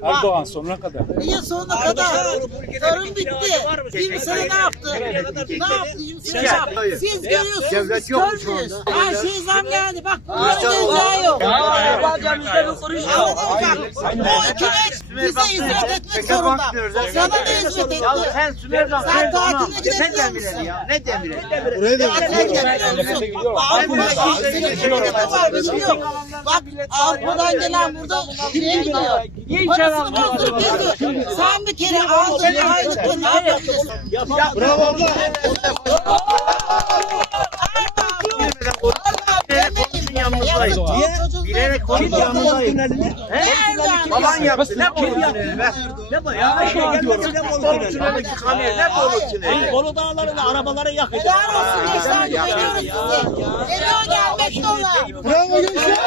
Var. Erdoğan sonuna kadar. Niye sonuna kadar? Tarım bitti. 20 sene ne yaptı? Ne yaptı? 20 sene ne yaptı? Siz görüyorsunuz, Devlet biz yok mu şu görmüyoruz. anda? Her şey zam geldi. Bak, öğreneceği yok. Anladın mı? O hükümet bize hizmet etmek zorunda. Sana da hizmet etti. Sen Sümeyye'den Sen tatiline Ne gidebiliyor demire musun? ya? Ne demire? Tatile gidebiliyor musun? Avrupa'da senin memlekette var, bizim yok. Bak Avrupa'dan gelen burada şeye gidiyor. Parasını geziyor. Sen bir kere aldığın aylıkla ne yapabilirsin? Bravo abla. Bilerek konuşun yanınızdayım. Baban yaptı. Ne bolu tüneli be? Ne bu ya? Şey gelmedi ne bolu tüneli ki kamyon ne bolu tüneli? Bolu dağlarında arabaları yakıyor. Helal olsun gençler güveniyoruz size. Geliyor gelmekte olan. Bravo gençler.